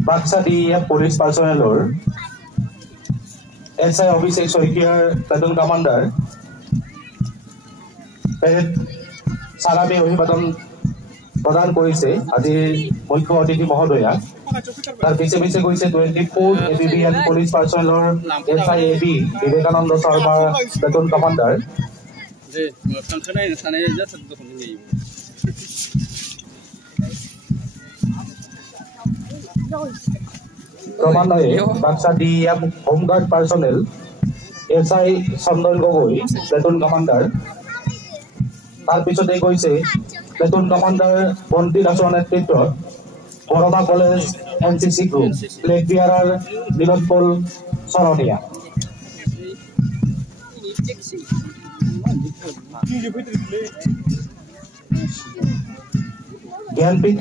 Baksa DEF police personnel SI Abhishek Soikiar platoon commander সালামী অভিবাদন প্রদান করেছে আজিৰ মুখ্য অতিথি মহোদয়া তাৰ পিছে পিছে গৈছে 24 ABBN পুলিশ পাৰ্সোনেলৰ SIAB Vivekananda Sharma platoon commander ক্রমান্বয়ে Baksa DEF home guard personnel SI Chandan Gogoi platoon commander তার পিছতে গৈছে প্লাটুন কমান্ডার বন্তি দাসৰ নেতৃত্বত Barama college NCC group flag bearer Nilotpal Choraniya Jnanpith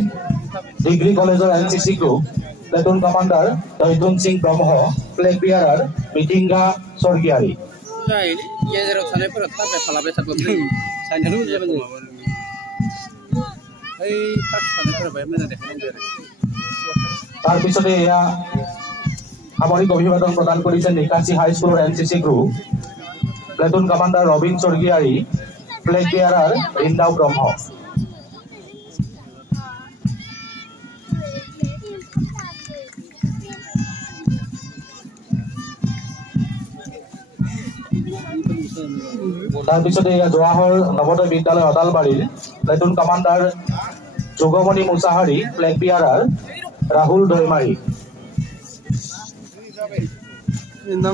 degree কলেজৰ NCC group platoon commander Daitun Singh Brahma flag bearer মিটিংগা স্বৰ্গীয়াৰী তাৰ পিছতে এয়া সামৰিক অভিবাদন প্ৰদান কৰেছে নিকাশি হাই স্কুলেৰ NCC group platoon commander Robin Swargiary flag bearer ৰিন্দাও ব্ৰহ্ম তাৰ পিছতে জৱাহৰ নৱোদয় বিদ্যালয় অদালবাড়িৰ platoon commander Jogmoni Musahary flag bearer Rahul Daimary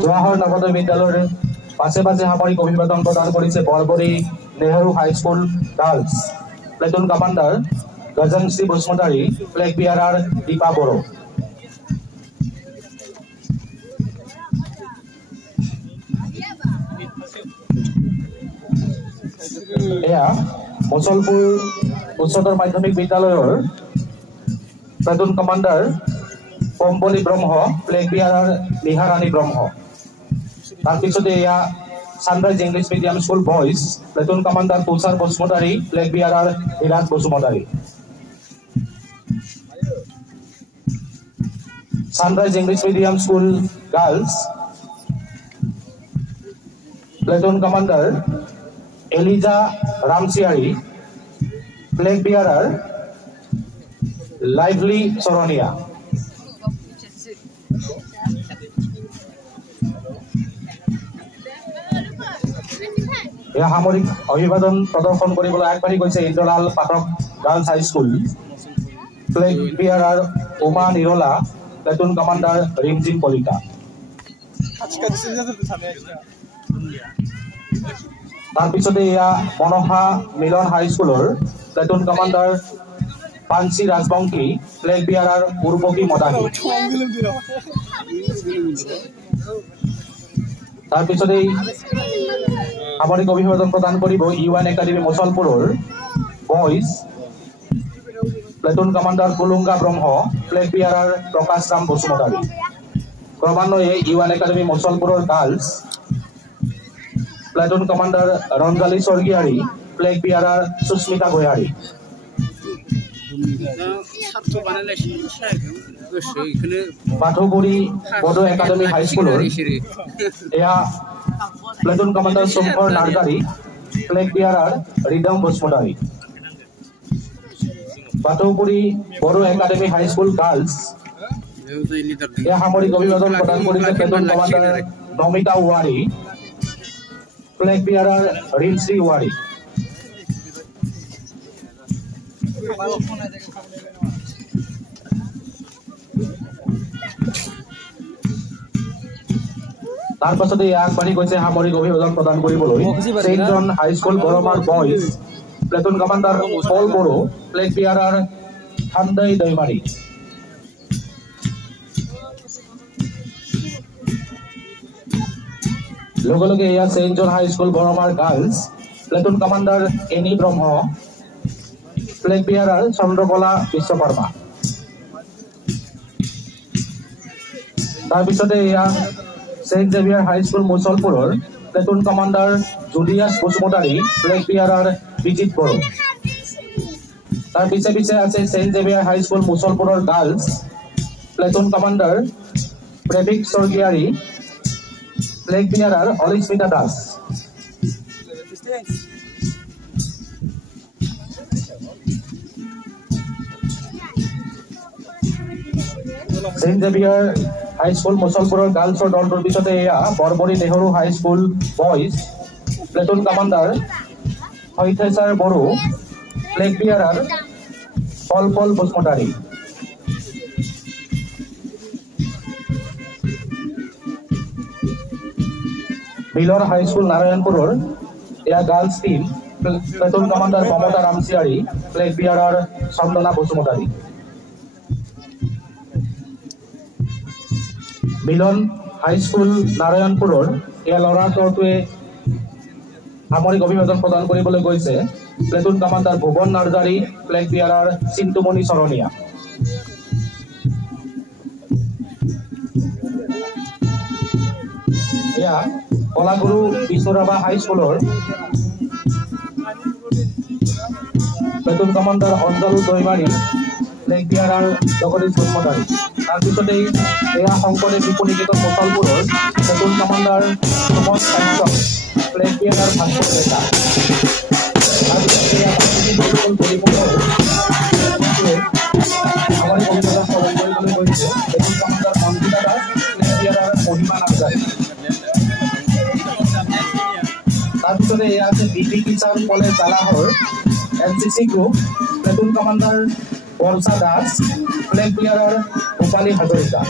Jawahar Navodaya বিদ্যালয়েৰ পাশে পাশে সামৰিক অভিবাদন প্ৰদান কৰেছে Barbari Nehru high school girls platoon commander Gajanshri Basumatary flag bearer Dipa Boro এয়া মুছলপুৰ উচ্চতৰ মাধ্যমিক বিদ্যালয়ৰ platoon commander Kompali Brahma flag bearer Niharani Brahma তাৰ পিছতে এয়া Sunrise English medium school boys platoon commander Tushar Basumatary flag bearer Hiraj Basumatary Sunrise English medium school girls platoon commander Eliza Ramchiary flag bearer Lively Charania এয়া সামৰিক অভিবাদন প্ৰদৰ্শন কৰিবলৈ আগবাঢ়ি গৈছে Indralal Pathak girls high school flag bearer Uma Nirala platoon commander Rimjhim Kalita তার পিছতে এয়া মনসা মিলন হাই স্কুলের platoon commander Panchi Rajbongshi flag bearer Urboki Madani তার পিছতে সামরিক অভিবাদন প্রদান করিব UN একাডেমি মুছলপুরের boys platoon commander Kulunga Brahma flag bearer Prakash Ram Basumatary ক্ৰমান্বয়ে UN একাডেমি মুছলপুৰেৰ girls platoon commander ৰঞ্জালী Swargiary flag bearer Susmita Goyary Pathuburi Bodo academy high স্কুলেৰ এয়া platoon commander Shambhar Narzary flag bearer Ridam Basumatary Pathuburi Bodo academy high school girls এয়া সামৰিক অভিবাদন প্ৰদান কৰেছে platoon commander Namita Wary flag bearer Rimshree Wary তাৰ পাছতে আগবাঢ়ি গৈছে সামৰিক অভিবাদন প্ৰদান কৰিবলৈ সেন্ট জন হাই স্কুল গৰমাৰ boys platoon commander Paul Bodo flag bearer Thandai Daimary. লগে লগে এয়া সেন্ট জন হাই স্কুল বৰমাৰ girls platoon commander Annie Brahma, flag bearer Chandrakala Biswakarma. তাৰপিছতে এয়া সেন্ট জেভিয়াৰ হাই স্কুল মুছলপুৰৰ platoon commander Julius Basumatary, flag bearer Bijit Bodo. তাৰ পিছে পিছে আছে সেন্ট জেভিয়াৰ হাই স্কুল মুছলপুৰৰ girls platoon commander Previk Swargiary, flag bearer Alismita Das. Saint Xavier high school মুছলপুৰৰ গাৰ্লছৰ দলটোৰ পিছতে এয়া Borbori Nehru high school boys platoon commander Haithesar Bodo, flag bearer Polpol Basumatary. বিলৰ হাই স্কুল নাৰায়ণপুৰৰ এয়া girls team platoon commander Mamata Ramchiary, flag bearer Chandana Basumatary. Milan high school নাৰায়ণপুৰৰ এয়া ল'ৰা দলটোৱে সামৰিক অভিবাদন প্ৰদান কৰিবলৈ গৈছে platoon commander Bhuban Narzary, flag bearer Chintumoni Charaniya. এয়া কলাগুৰু বিষ্ণুৰাভা হাই স্কুলৰ platoon commander Anjalu Daimary, flag bearer Jagadish Basumatary. তাৰপিছতেই এয়া শংকৰদেৱ শিশু নিকেতন মুছলপুৰৰ platoon commander Suman Kashyap, flag bearer Bhaskar Deka. তাৰপিছতে এয়া সামৰিক অভিযান প্ৰদান কৰিবলৈ গৈছে platoon commander Manjita Das, flag bearer Mahima Narzary. তাৰপিছতে এয়া আছে বিপি কিষাণ কলেজ জালাহৰ NCC group platoon commander Barsha Das, flag bearer Rupali Hazarika.